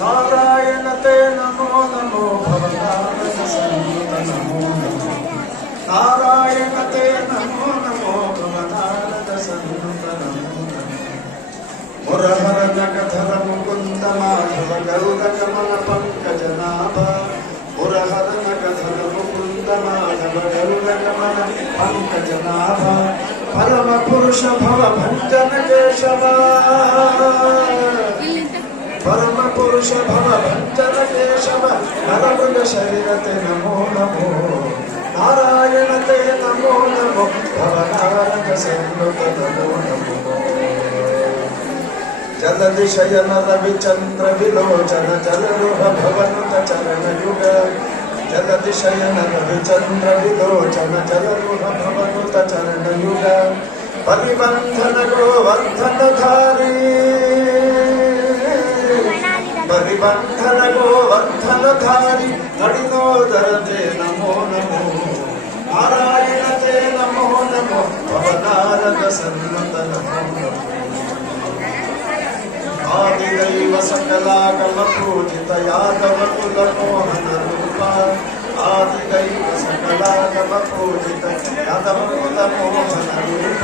నారాయణ తే నమో నమో భవతారణ సంగీత నమో నమో. నారాయణ తే నమో నమో భవతారణ సంగీత నమో నమో. మురహర జగధర ముకుంద మాధవ గరుడ కమల పంకజ పరమ పురుష భవ భంజన కేశవా. पुरुषभवभञ्जनकेशव नरमृगशरीरते नमो नमो नारायण ते नमो नमो भवनारकसंयुत नमो नमो जलदिशयन रविचन्द्र विलोचन जलरुह भवनुत चरणयुग जलदिशयन रविचन्द्र विलोचन जलरुह भवनुत चरणयुग परिबन्धन गोवर्धनधारी నిబంధన గోవర్ధన ధారి నడినోదరతే నమో నమో. నారాయణ తే నమో నమో. భవనారద సన్మత నమో ఆదిదైవ సకలాగమ పూజిత యాదవ కులమోహన రూప ఆదిదైవ సకలాగమ పూజిత యాదవ కులమోహన రూప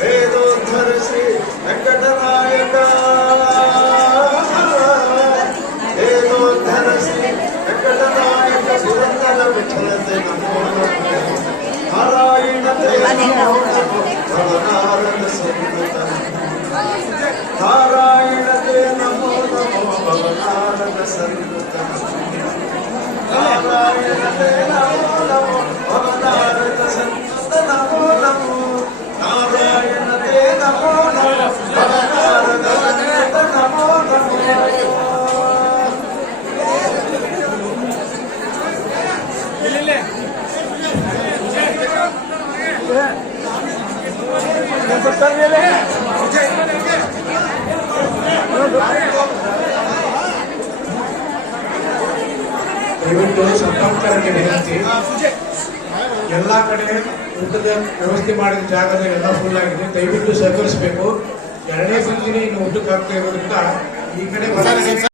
వేదోద్ధర శ్రీ వెంకటనాయక നാരായണത്തെ നമോ നമോ ഭവനാരദ സർവത നാരായണത്തെ നമോ നമോ ഭവനാരദ സർവത നമോ നമോ നാരായണത്തെ നമോ നമോ ഭവനാരദ സർവത നമോ നമോ Yeah. ದಯವಿಟ್ಟು ಸಂಪರ್ಕಕ್ಕೆ ವಿನಂತಿ ಎಲ್ಲ ಕಡೆ ಊಟದ ವ್ಯವಸ್ಥೆ ಮಾಡಿದ ಜಾಗದ ಎಲ್ಲ ಫುಲ್ ಆಗಿದೆ. ದಯವಿಟ್ಟು ಸಹಕರಿಸಬೇಕು. ಎರಡನೇ ಸಂಜೆ ಇನ್ನು ಊಟಕ್ಕೆ ಆಗ್ತಾ ಇರೋದ್ರಿಂದ ಈ ಕಡೆ